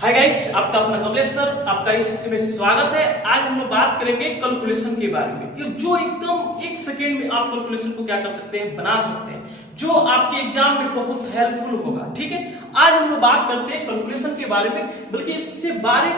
Hi guys, आपका अपना Kamlesh sir, आपका इस हिस्से में स्वागत है। आज हम लोग बात करेंगे कैलकुलेशन के बारे में, ये जो एकदम एक सेकेंड में आप कैलकुलेशन को क्या कर सकते हैं, बना सकते हैं, जो आपके एग्जाम में बहुत हेल्पफुल होगा। ठीक है, आज हम लोग बात करते हैं कैलकुलेशन के बारे में, बल्कि इससे बारे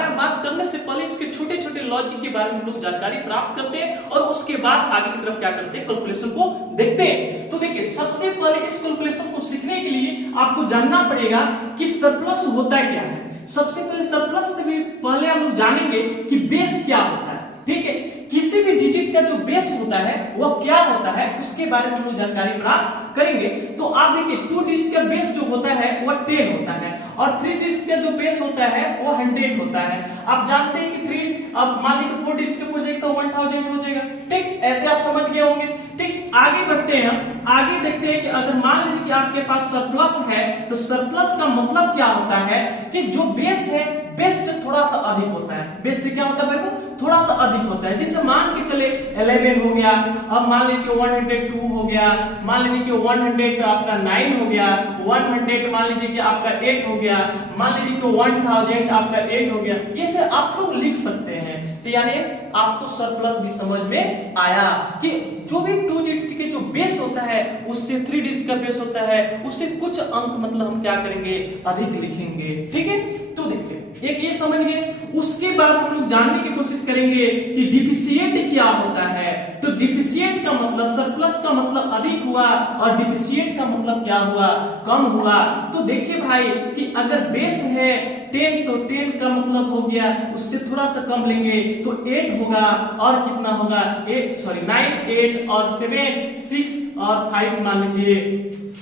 में बात करने से पहले इसके छोटे छोटे लॉजिक के बारे में हम लोग जानकारी प्राप्त करते हैं और उसके बाद आगे की तरफ क्या करते हैं, कैलकुलेशन को देखते हैं। तो देखिए, सबसे पहले इस कैलकुलेशन को सीखने के लिए आपको जानना पड़ेगा कि सरप्लस होता क्या है। सबसे पहले सरप्लस से भी पहले हम लोग जानेंगे कि बेस क्या होता है। ठीक है, किसी भी डिजिट का जो बेस होता है वह क्या होता है, उसके बारे में हम लोग जानकारी प्राप्त करेंगे। तो आप देखिए, 2 डिजिट का बेस जो होता है वह 10 होता है और 3 डिजिट का जो बेस होता है वह 100 होता है। आप जानते हैं कि 3 अब मान लीजिए 4 डिजिट का पूछेगा तो 1000 हो जाएगा। ठीक, ऐसे आप समझ गए होंगे। ठीक, आगे बढ़ते हैं, हम आगे देखते हैं कि अगर मान लीजिए कि आपके पास सरप्लस है तो सरप्लस का मतलब क्या होता है कि जो बेस है बेस से थोड़ा सा अधिक होता है। बेस से क्या होता है भाई, थोड़ा सा अधिक होता है। जैसे मान के चले 11 हो गया, अब मान लीजिए 102 हो गया, मान लीजिए कि 100 आपका 9 हो गया, 100 मान लीजिए कि आपका 8 हो गया, मान लीजिए कि 1000 आपका 8 हो गया। ये से आप लोग लिख सकते हैं। तो यानी आपको सरप्लस भी समझ में आया कि जो भी 2 डिजिट के जो बेस होता है उससे 3 डिजिट का बेस होता है, उससे कुछ अंक मतलब हम क्या करेंगे, अधिक लिखेंगे। ठीक है, तो देखिए एक ये समझ गए। उसके बाद हम लोग जानने की कोशिश करेंगे कि डिफिशिएंट क्या होता है। तो डिफिशिएंट का मतलब, सरप्लस का मतलब अधिक हुआ और डिफिशिएंट का मतलब क्या हुआ, कम हुआ। तो देखिए भाई कि अगर बेस है 10 तो 10 का मतलब हो गया, उससे थोड़ा सा कम लेंगे तो 8 होगा और कितना होगा 9 8 और 7 6 और 5 मान लीजिए।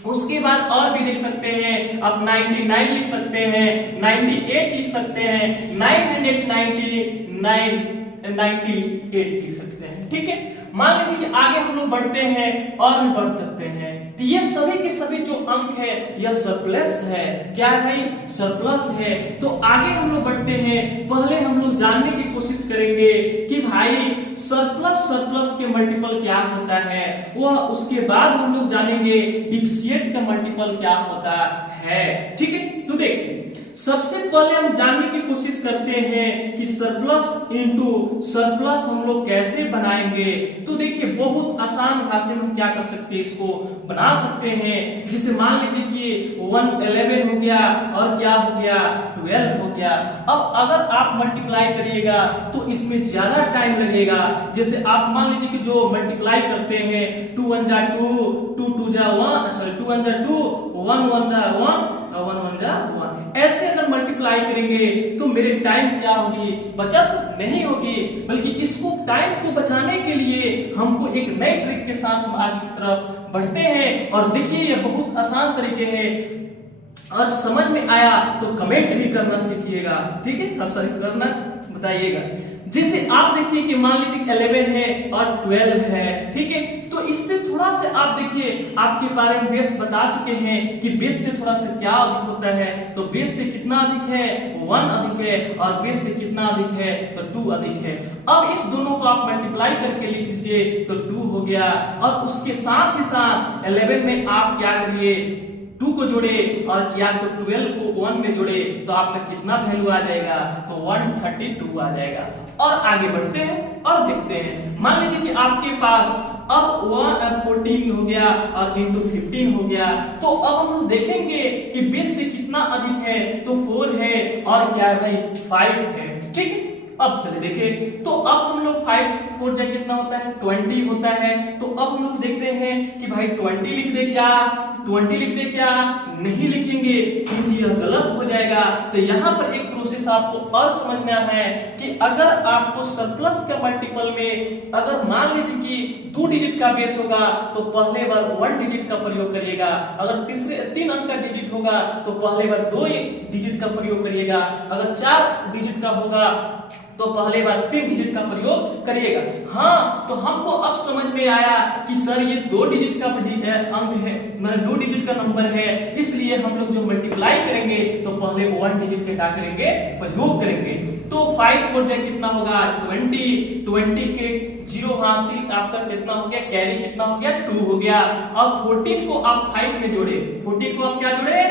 उसके बाद और भी देख सकते हैं, अब 99 लिख सकते हैं, 98 लिख सकते हैं, 998 लिख सकते हैं। ठीक है, मान लीजिए कि आगे हम लोग बढ़ते हैं और भी बढ़ सकते हैं। तो ये सभी के सभी जो अंक है यह सरप्लस है। क्या है भाई, सरप्लस है। तो आगे हम लोग बढ़ते हैं, पहले हम लोग जानने की कोशिश करेंगे कि भाई सरप्लस के मल्टीपल क्या होता है वह, उसके बाद हम लोग जानेंगे डिफिशिएंट का मल्टीपल क्या होता है। ठीक है, तो देखिए सबसे पहले हम जानने की कोशिश करते हैं कि सरप्लस इंटू सरप्लस हम लोग कैसे बनाएंगे। तो देखिए बहुत आसान भाषा में हम क्या कर सकते हैं, इसको बना सकते हैं। जैसे मान लीजिए कि 11 हो गया और क्या हो गया 12 हो गया। अब अगर आप मल्टीप्लाई करिएगा तो इसमें ज्यादा टाइम लगेगा। जैसे आप मान लीजिए कि जो मल्टीप्लाई करते हैं 2 1 जा 2, 2 2 जा 1, सॉरी 2 1 जा 2, 1 1 जा 1, 1 1 जा 1। ऐसे अगर मल्टीप्लाई करेंगे तो मेरे टाइम क्या होगी, बचत नहीं होगी, बल्कि इसको टाइम को बचाने के लिए हमको एक नई ट्रिक के साथ हम आगे की तरफ बढ़ते हैं। और देखिए ये बहुत आसान तरीके हैं और समझ में आया तो कमेंट भी करना सीखिएगा। ठीक है, और सही करना बताइएगा। जैसे आप देखिए कि मान लीजिए 11 है और 12 है। ठीक है, तो इससे थोड़ा सा आप देखिए आपके बारे में बेस बता चुके हैं कि बेस से थोड़ा सा क्या अधिक होता है। तो बेस से कितना अधिक है, 1 अधिक है, और बेस से कितना अधिक है तो 2 अधिक है। अब इस दोनों को आप मल्टीप्लाई करके लिख लीजिए तो 2 हो गया। और उसके साथ ही साथ 11 में आप क्या करिए, 2 को जोड़े और या तो 12 को 1 में जोड़े तो आपका कितना वैल्यू आ जाएगा, तो 132 आ जाएगा। और आगे बढ़ते हैं और देखते हैं, मान लीजिए कि आपके पास अब 14 हो गया और इंटू 15 हो गया। तो अब हम लोग देखेंगे कि बेस से कितना अधिक है, तो 4 है और क्या है भाई 5 है। ठीक है, अब चलिए देखें, तो अब हम लोग 5 4 जा कितना होता है 20 होता है। तो अब हम लोग देख रहे हैं कि भाई 20 लिख दे क्या, 20 लिख दे क्या, नहीं लिखेंगे क्योंकि यह गलत हो जाएगा। तो यहाँ पर एक प्रोसेस आपको और समझना है कि अगर आपको सरप्लस के मल्टीपल में अगर मान लीजिए कि 2 डिजिट का बेस होगा तो पहले बार 1 डिजिट का प्रयोग करिएगा। अगर 3 अंक का डिजिट होगा तो पहले बार 2 डिजिट का प्रयोग करिएगा। अगर 4 डिजिट का होगा तो पहले बार 3 डिजिट का प्रयोग करिएगा। हाँ, तो हमको अब समझ में आया कि सर ये 2 डिजिट का अंक है, 2 डिजिट का नंबर है, इसलिए हम लोग जो मल्टीप्लाई करेंगे तो पहले 1 डिजिट के क्या करेंगे, प्रयोग करेंगे। तो 5 4 जा कितना होगा 20 के 0 हासिल आपका कितना हो गया, कैरी कितना हो गया 2 हो गया। अब 14 को आप 5 में जोड़े, 14 को आप क्या जोड़े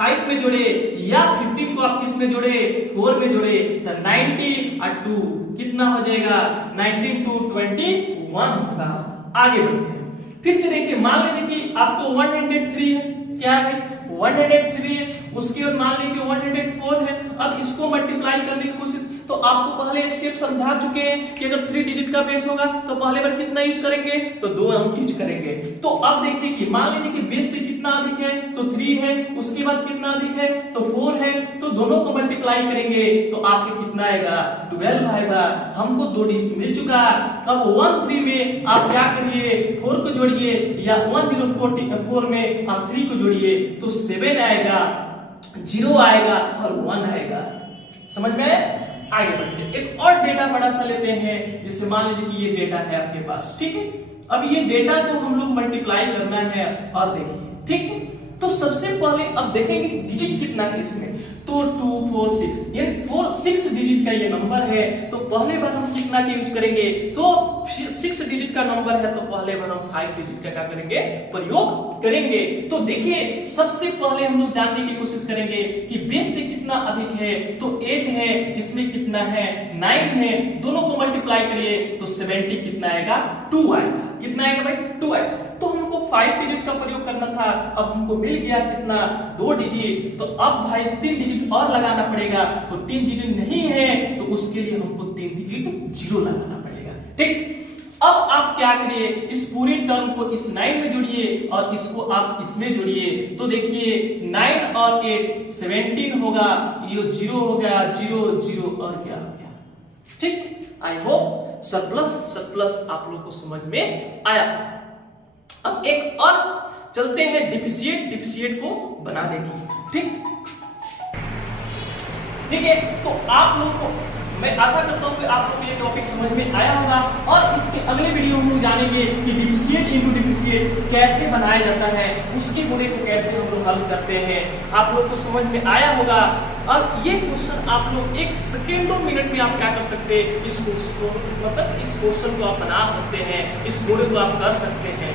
5 में जोड़े या 15 को आप किस में जोड़े 4 में जोड़े तो 90 और 2 कितना हो जाएगा 19 to 21 होगा। आगे बढ़ते हैं, फिर से देखिए मान लीजिए कि आपको 103 है, क्या है भाई 103 है, उसके बाद मान लीजिए कि 104 है। अब इसको मल्टीप्लाई करने की कोशिश, तो आपको पहले स्टेप समझा चुके हैं कि अगर 3 डिजिट का बेस होगा तो पहले बार कितना यूज करेंगे तो 2 अंक यूज करेंगे। तो अब देखिए कि मान लीजिए कि बेस से कितना अधिक है तो 3 है, उसके बाद कितना अधिक है तो 4 है, तो दोनों को मल्टीप्लाई करेंगे तो आपके कितना आएगा 12 आएगा। हमको 2 डिजिट मिल चुका। अब 13 में आप क्या करिए 4 को जोड़िए या 1044 में आप 3 को जोड़िए तो 7 आएगा, 0 आएगा और 1 आएगा। समझ में? आगे बढ़ते हैं, एक और डेटा बड़ा सा लेते हैं, जिससे मान लीजिए कि ये डेटा है आपके पास, ठीक है। अब ये डेटा को हम लोग मल्टीप्लाई करना है और देखिए, ठीक है। तो सबसे पहले अब देखेंगे डिजिट कितना है इसमें, तो 2 4 6 यानी 6 डिजिट का ये नंबर है। तो पहले बार हम कितना का यूज करेंगे तो 6 डिजिट का नंबर है तो पहले बार हम 5 डिजिट का क्या करेंगे प्रयोग करेंगे। तो देखिए सबसे पहले हम लोग जानने की कोशिश करेंगे कि बेस से कितना अधिक है तो 8 है, इसमें कितना है 9 है, दोनों को मल्टीप्लाई करिए तो 70 कितना आएगा 2 आएगा। कितना आएगा भाई 2 आएगा। तो हमको 5 डिजिट का प्रयोग करना था, अब हमको मिल गया कितना 2 डिजिट। तो अब भाई 3 डिजिट और लगाना पड़ेगा, तो 3 डिजिट नहीं है तो उसके लिए हमको 3 डिजिट 0 लगाना पड़ेगा, ठीक। अब आप क्या करिए इस पूरे टर्म को इस 9 में जोड़िए और इसको आप इसमें जोड़िए। तो देखिए 9 और 8 17 होगा, ये 0 हो गया, 0 0 और क्या हो गया, ठीक। आई होप सरप्लस आप लोग को समझ में आया। अब एक और चलते हैं डिफिशिएंट को बनाने की, ठीक है। तो आप लोग को मैं आशा करता हूं कि आप लोग को ये टॉपिक समझ में आया होगा और इसके अगले वीडियो में हम जानेंगे कि डिफिशिएंट इनटू डिफिशिएंट कैसे बनाया जाता है, उसके गुणे को कैसे हम लोग हल करते हैं। आप लोग को समझ में आया होगा। और ये क्वेश्चन आप लोग 1 सेकेंडों मिनट में आप क्या कर सकते हैं, इस क्वेश्चन को मतलब इस क्वेश्चन को आप बना सकते हैं, इस गुणे को आप कर सकते हैं।